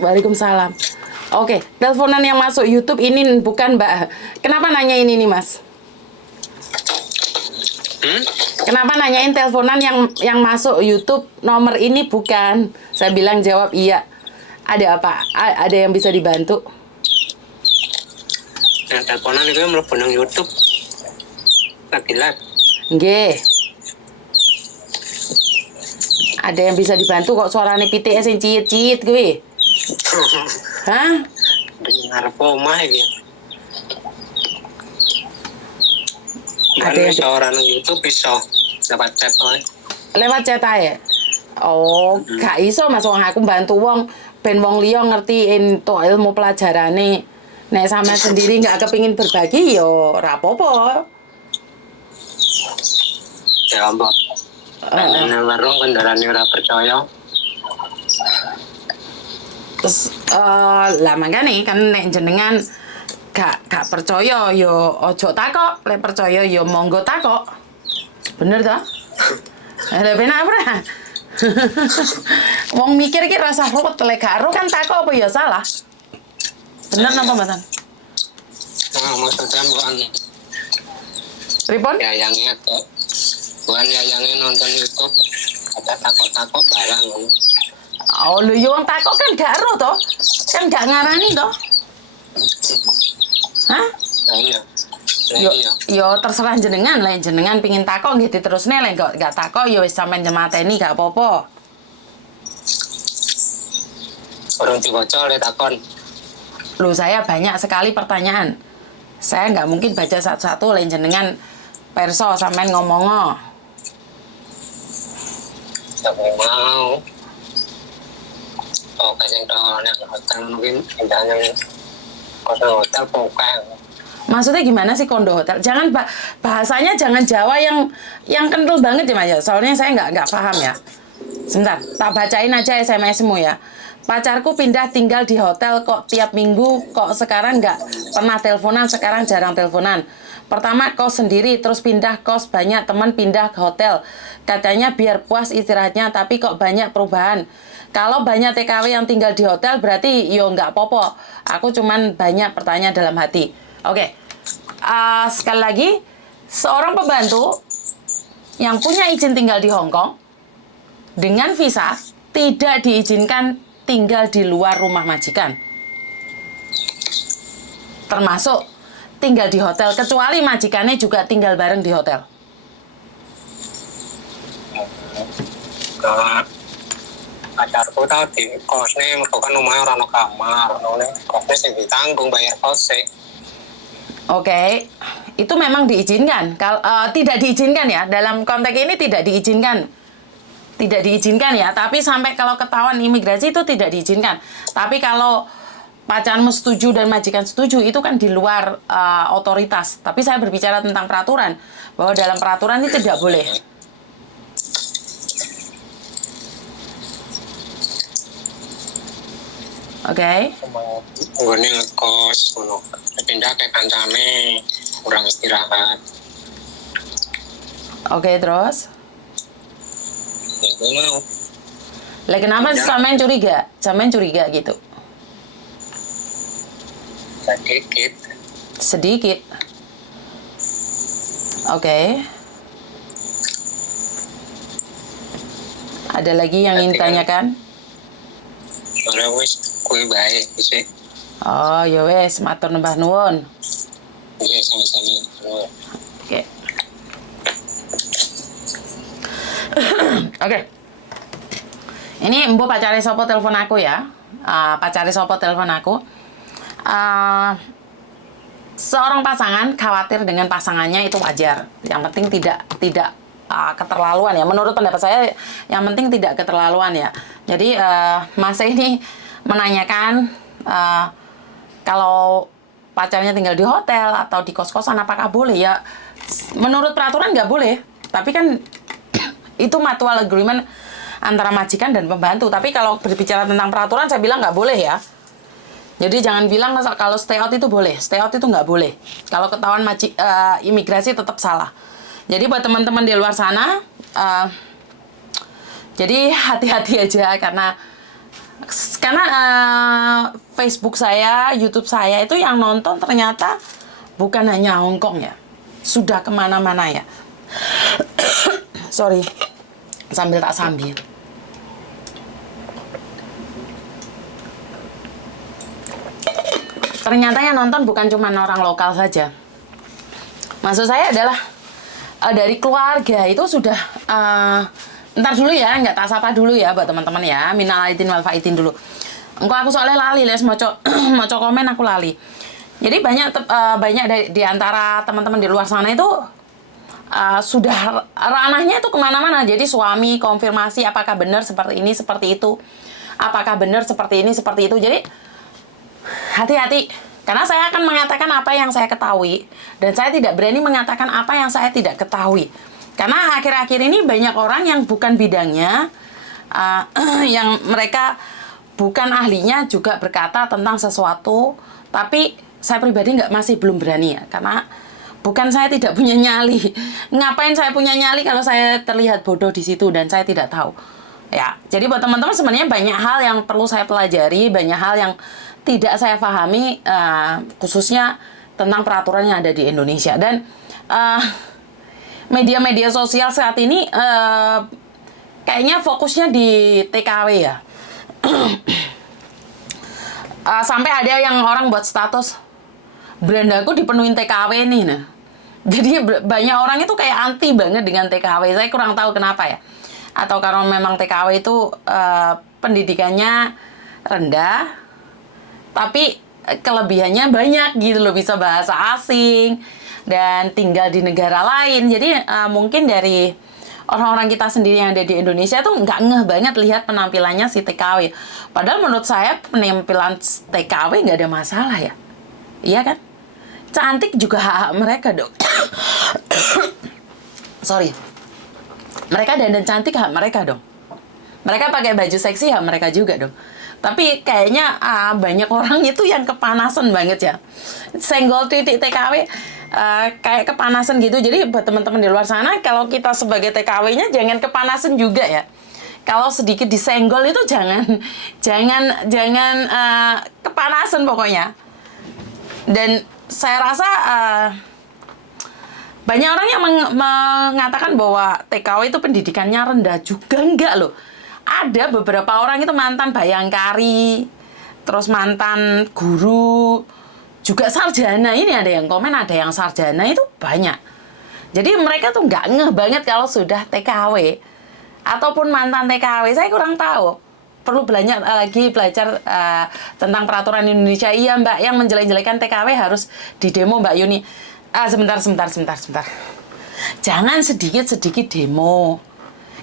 Waalaikumsalam. Oke, teleponan yang masuk YouTube ini bukan Mbak. Kenapa nanya ini nih Mas? Kenapa nanyain teleponan yang masuk YouTube nomor ini bukan? Saya bilang jawab iya. Ada apa? Ada yang bisa dibantu? Yang teleponan itu mlebu nang YouTube. Lagi live. Nggih. Ada yang bisa dibantu kok suarane pitike sing ciit-ciit kuwi. Hah? Ngarep omah iki. Ada Ada yang bisa orang nang YouTube bisa dapat chat ae. lewat chat ae. Oh, gak iso Mas wong aku bantu wong ben wong liya ngerti entuk ilmu pelajarane. Nek sampean sendiri nggak kepingin berbagi yo ora apa-apa. Ya mbak. Nang warung kendaraan ora percaya. Terus lah makane kan nek jenengan gak percaya yo ojo takok, lek percaya yo monggo takok. Bener ta? Ada benar ora? Wong mikir ki rasa ruwet lek gak ero kan takok apa ya salah. Bener napa mboten? Nah, maksudnya bukan Pripun? yayangnya kok. Bukan yayangnya nonton YouTube. Ada takut-takut barang. Oh lho yo wong takok kan gak ero to. Kan gak ngarani to. Hah? Nah, iya. Yo terserah jenengan, lek jenengan pingin takok nggih diterusne, lek gak takok yo wis sampean nyemateni gak apa-apa. Orang dibaca oleh takon. Loh saya banyak sekali pertanyaan. Saya nggak mungkin baca satu-satu, lek jenengan perso sampean ngomongo. Siapa yang mau? Oh, kasih tahu yang hotel mungkin indahnya kosan hotel pokoknya. Maksudnya gimana sih kondo hotel? Jangan bahasanya jangan Jawa yang kental banget ya Mas ya. Soalnya saya nggak paham ya. Sebentar, tak bacain aja SMS-mu ya. Pacarku pindah tinggal di hotel kok tiap minggu, kok sekarang nggak pernah teleponan, sekarang jarang teleponan. Pertama kos sendiri, terus pindah kos, banyak teman pindah ke hotel. Katanya biar puas istirahatnya, tapi kok banyak perubahan. Kalau banyak TKW yang tinggal di hotel, berarti yo nggak popo. Aku cuman banyak pertanyaan dalam hati. Oke, sekali lagi, seorang pembantu yang punya izin tinggal di Hong Kong, dengan visa, tidak diizinkan tinggal di luar rumah majikan. Termasuk tinggal di hotel, kecuali majikannya juga tinggal bareng di hotel. Nah, pacarku tadi kosnya bukan rumahnya orang kamar, kosnya sih ditanggung bayar kosnya. Oke, itu memang diizinkan. Kalau tidak diizinkan ya, dalam konteks ini tidak diizinkan. Tidak diizinkan ya, tapi sampai kalau ketahuan imigrasi itu tidak diizinkan. Tapi kalau pacarmu setuju dan majikan setuju, itu kan di luar otoritas. Tapi saya berbicara tentang peraturan, bahwa dalam peraturan itu tidak boleh. Oke. Gue nih ngekos, pindah ke kancane, kurang istirahat. Oke, terus? Ya gue mau. Lah kenapa sampean curiga? Sampean curiga gitu? Sedikit. Sedikit. Oke. Ada lagi yang ingin ditanyakan? Soalnya wis kue baik sih. Oh, ya wes, matur nembah nuwun. Iya, sama-sama. Oke. Oke. Ini mbok pacare sapa telepon aku ya. Pacare sapa telepon aku. Seorang pasangan khawatir dengan pasangannya itu wajar. Yang penting tidak keterlaluan ya. Menurut pendapat saya, yang penting tidak keterlaluan ya. Jadi Mas ini menanyakan kalau pacarnya tinggal di hotel atau di kos-kosan apakah boleh ya? Menurut peraturan nggak boleh. Tapi kan itu mutual agreement antara majikan dan pembantu. Tapi kalau berbicara tentang peraturan, saya bilang nggak boleh ya. Jadi jangan bilang kalau stay out itu boleh. Stay out itu nggak boleh. Kalau ketahuan imigrasi tetap salah. Jadi buat teman-teman di luar sana, jadi hati-hati aja karena Karena Facebook saya, YouTube saya itu yang nonton ternyata bukan hanya Hong Kong ya, sudah kemana-mana ya. Sorry, sambil tak sambil. Ternyata yang nonton bukan cuma orang lokal saja. Maksud saya adalah dari keluarga itu sudah ntar dulu ya, nggak tak sapa dulu ya buat teman-teman ya. Minal aidin wal faidin dulu. Engko aku soalnya lali les mau komen aku lali. Jadi banyak di antara teman-teman di luar sana itu sudah ranahnya itu kemana-mana. Jadi suami konfirmasi apakah benar seperti ini seperti itu, apakah benar seperti ini seperti itu. Jadi hati-hati, karena saya akan mengatakan apa yang saya ketahui dan saya tidak berani mengatakan apa yang saya tidak ketahui. Karena akhir-akhir ini banyak orang yang bukan bidangnya, yang mereka bukan ahlinya juga berkata tentang sesuatu, tapi saya pribadi masih belum berani ya, karena bukan saya tidak punya nyali. Ngapain saya punya nyali kalau saya terlihat bodoh di situ dan saya tidak tahu. Ya, jadi buat teman-teman sebenarnya banyak hal yang perlu saya pelajari, banyak hal yang tidak saya pahami, khususnya tentang peraturan yang ada di Indonesia. Dan media-media sosial saat ini kayaknya fokusnya di TKW ya. Sampai ada yang orang buat status berandaku dipenuhin TKW nih. Nah, jadi banyak orang itu kayak anti banget dengan TKW. Saya kurang tahu kenapa ya. Atau karena memang TKW itu pendidikannya rendah, tapi kelebihannya banyak gitu loh, bisa bahasa asing dan tinggal di negara lain. Jadi mungkin dari orang-orang kita sendiri yang ada di Indonesia tuh nggak ngeh banget lihat penampilannya si TKW. Padahal menurut saya penampilan TKW nggak ada masalah ya. Iya kan? Cantik juga hak mereka dong. Sorry. Mereka dandan cantik hak mereka dong. Mereka pakai baju seksi hak mereka juga dong. Tapi kayaknya banyak orang itu yang kepanasan banget ya. Senggol titik TKW kayak kepanasan gitu. Jadi buat teman-teman di luar sana, kalau kita sebagai TKW-nya jangan kepanasan juga ya. Kalau sedikit disenggol itu jangan kepanasan pokoknya. Dan saya rasa banyak orang yang mengatakan bahwa TKW itu pendidikannya rendah, juga enggak loh. Ada beberapa orang itu mantan bayangkari, terus mantan guru, juga sarjana. Ini ada yang komen, ada yang sarjana, itu banyak. Jadi mereka tuh nggak ngeh banget kalau sudah TKW. Ataupun mantan TKW, saya kurang tahu. Perlu belajar tentang peraturan Indonesia. Iya Mbak, yang menjelek-jelekan TKW harus didemo Mbak Yuni. Sebentar. Jangan sedikit-sedikit demo.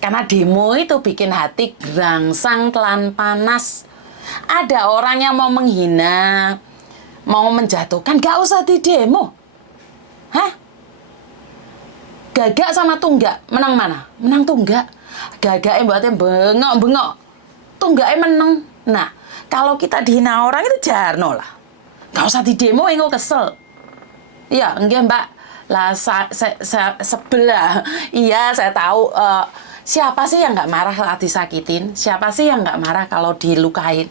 Karena demo itu bikin hati gerangsang, telan panas. Ada orang yang mau menghina, mau menjatuhkan, gak usah di demo. Hah? Gagak sama tunggak, menang mana? Menang tunggak. Gagaknya buatnya bengok-bengok. Tunggaknya menang. Nah, kalau kita dihina orang itu jarno lah. Gak usah di demo, yang kesel. Iya, enggak Mbak. Lah, sebelah. Iya, saya tahu. Siapa sih yang nggak marah kalau disakitin? Siapa sih yang nggak marah kalau dilukain?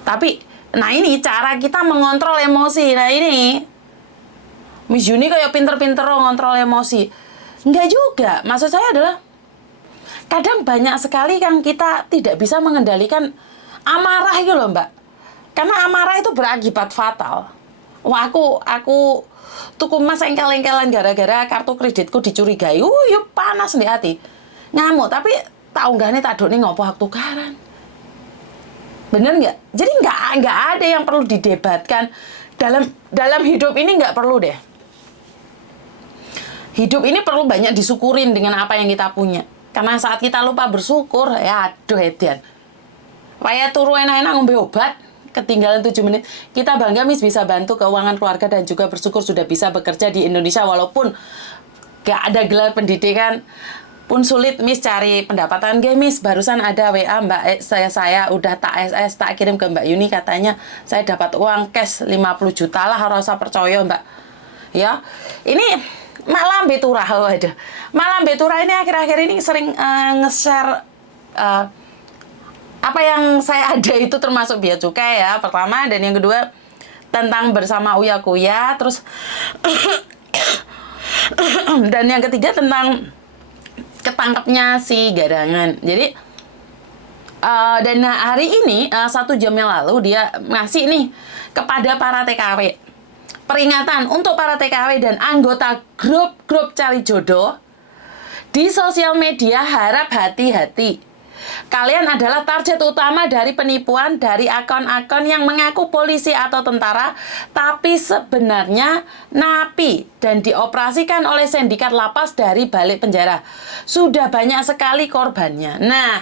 Tapi, nah ini cara kita mengontrol emosi. Nah ini, Miss Yuni kayak pinter-pinter ngontrol emosi. Nggak juga. Maksud saya adalah, kadang banyak sekali kan kita tidak bisa mengendalikan amarah gitu loh Mbak. Karena amarah itu berakibat fatal. Wah aku tuku emas engkel-engkelan gara-gara kartu kreditku dicurigai. Yuk panas di hati. Ngamuk, tapi tak unggahnya tak doni ngopo hak tukaran. Bener nggak? Jadi nggak ada yang perlu didebatkan dalam hidup ini, nggak perlu deh. Hidup ini perlu banyak disyukurin dengan apa yang kita punya. Karena saat kita lupa bersyukur, ya aduh edian. Kayak turu enak-enak ngombe obat, ketinggalan 7 menit. Kita bangga Miss bisa bantu keuangan keluarga dan juga bersyukur sudah bisa bekerja di Indonesia walaupun gak ada gelar pendidikan. Pun sulit Miss cari pendapatan. Miss barusan ada WA Mbak saya udah tak SS tak kirim ke Mbak Yuni, katanya saya dapat uang cash 50 juta lah, rasa percaya Mbak. Ya, ini Malam Beturah, waduh. Malam Beturah ini akhir-akhir ini sering nge-share apa yang saya ada itu termasuk bea cukai ya, pertama, dan yang kedua tentang bersama Uya Kuya, terus dan yang ketiga tentang ketangkepnya si Garangan. Jadi dan hari ini 1 jam yang lalu dia ngasih nih kepada para TKW peringatan untuk para TKW dan anggota grup-grup cari jodoh di sosial media, harap hati-hati. Kalian adalah target utama dari penipuan dari akun-akun yang mengaku polisi atau tentara, tapi sebenarnya napi dan dioperasikan oleh sindikat lapas dari balik penjara. Sudah banyak sekali korbannya. Nah,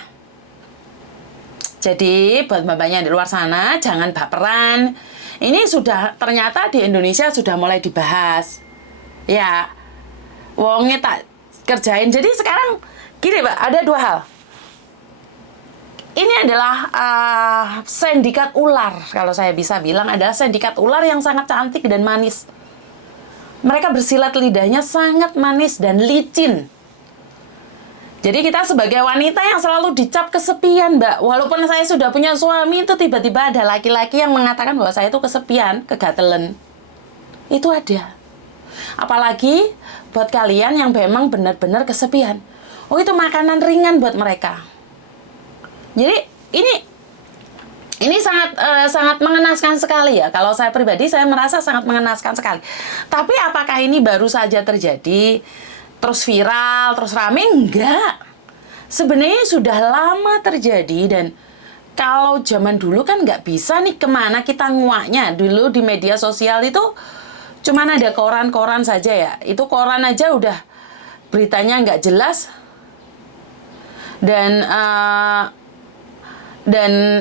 jadi buat mbak-mbaknya di luar sana, jangan baperan. Ini sudah ternyata di Indonesia sudah mulai dibahas. Ya, wongnya tak kerjain. Jadi sekarang gini Mbak, ada 2 hal. Ini adalah sindikat ular, kalau saya bisa bilang adalah sindikat ular yang sangat cantik dan manis. Mereka bersilat lidahnya sangat manis dan licin. Jadi kita sebagai wanita yang selalu dicap kesepian, Mbak. Walaupun saya sudah punya suami, itu tiba-tiba ada laki-laki yang mengatakan bahwa saya itu kesepian, kegatelen. Itu ada. Apalagi buat kalian yang memang benar-benar kesepian. Oh, itu makanan ringan buat mereka. Jadi ini sangat mengenaskan sekali ya. Kalau saya pribadi, saya merasa sangat mengenaskan sekali. Tapi apakah ini baru saja terjadi, terus viral, terus rame? Enggak. Sebenarnya sudah lama terjadi, dan kalau zaman dulu kan nggak bisa nih kemana kita nguaknya. Dulu di media sosial itu cuman ada koran-koran saja ya. Itu koran aja udah beritanya nggak jelas. Dan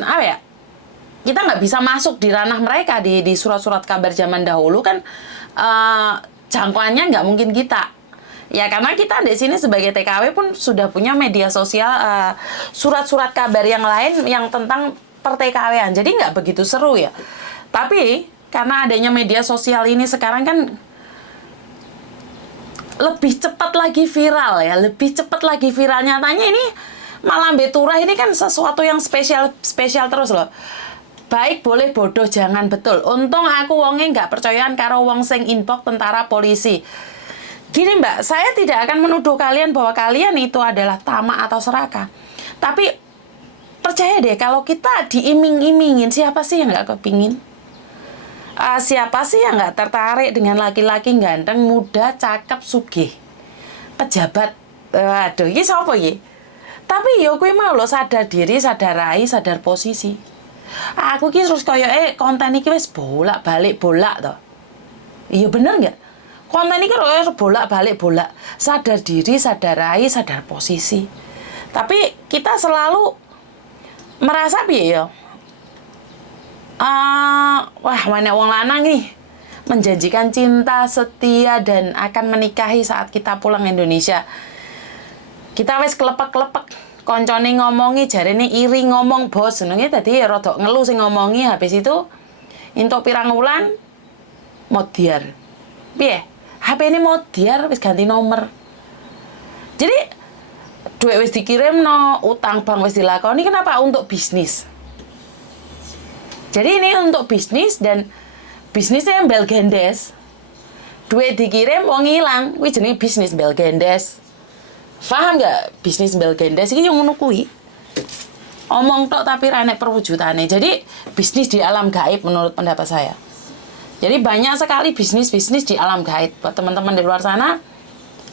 apa ya, kita nggak bisa masuk di ranah mereka di surat-surat kabar zaman dahulu kan, jangkauannya nggak mungkin kita ya, karena kita di sini sebagai TKW pun sudah punya media sosial, surat-surat kabar yang lain yang tentang per-TKW-an, jadi nggak begitu seru ya. Tapi karena adanya media sosial ini sekarang kan lebih cepat lagi viral ya, lebih cepat lagi viral. Nyatanya ini malah Beturah ini kan sesuatu yang spesial terus loh. Baik boleh, bodoh jangan, betul. Untung aku wonge nggak percayaan karo wong sing inbox tentara polisi. Gini Mbak, saya tidak akan menuduh kalian bahwa kalian itu adalah tamak atau serakah. Tapi percaya deh, kalau kita diiming-imingin, siapa sih yang nggak kepingin? Siapa sih yang nggak tertarik dengan laki-laki ganteng, muda, cakep, sugih, pejabat? Waduh, ini siapa ya? Tapi yo kuwi mau lo sadar diri, sadar rai, sadar posisi. Aku ki terus koyo konten iki wis bolak-balik to. Iya bener nggak? Konten iki wis bolak-balik. Sadar diri, sadar rai, sadar posisi. Tapi kita selalu merasa piye yo? Wah, mana wong lanang nih menjanjikan cinta, setia, dan akan menikahi saat kita pulang Indonesia. Kita wis kelepek-kelepek, koncone ngomongi, jarene iri ngomong bos, senenge tadi rada ngeluh sing ngomongi, habis itu entuk pirang wulan modiar. Piye? HP ini modiar, wis ganti nomor. Jadi duit wis dikirimno, utang bank wis dilakoni, kenapa? Untuk bisnis. Jadi ini untuk bisnis, dan bisnisnya yang bel gendes. Duit dikirim, wong ilang, kuwi jenenge bisnis bel gendes. Paham nggak? Bisnis bel gendes ini yang ngono kuwi. Omong tok tapi ra nek perwujudannya. Jadi bisnis di alam gaib menurut pendapat saya. Jadi banyak sekali bisnis-bisnis di alam gaib. Buat teman-teman di luar sana,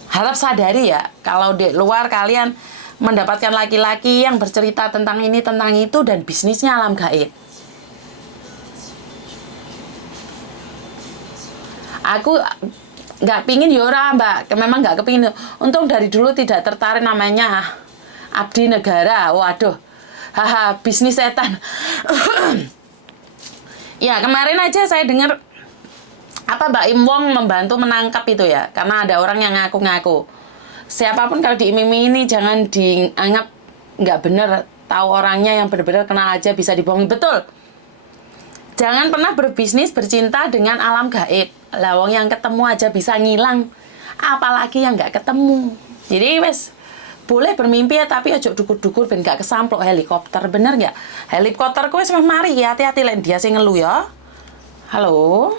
harap sadari ya, kalau di luar kalian mendapatkan laki-laki yang bercerita tentang ini, tentang itu, dan bisnisnya alam gaib. Aku nggak pingin yora Mbak, memang nggak kepingin. Untung dari dulu tidak tertarik namanya abdi negara. Waduh, haha, bisnis setan. Ya kemarin aja saya dengar apa Mbak Im Wong membantu menangkap itu ya, karena ada orang yang ngaku-ngaku. Siapapun kalau diiming-iming ini jangan dianggap nggak bener, tahu orangnya yang benar-benar kenal aja bisa dibohongi. Betul. Jangan pernah berbisnis bercinta dengan alam gaib. Lawang yang ketemu aja bisa ngilang, apalagi yang nggak ketemu. Jadi wes boleh bermimpi ya, tapi ojo dukur-dukur ben gak kesamplok helikopter, bener nggak? Helikopter kowe wis mari ya, hati-hati lek dia sing ngelu ya. Halo.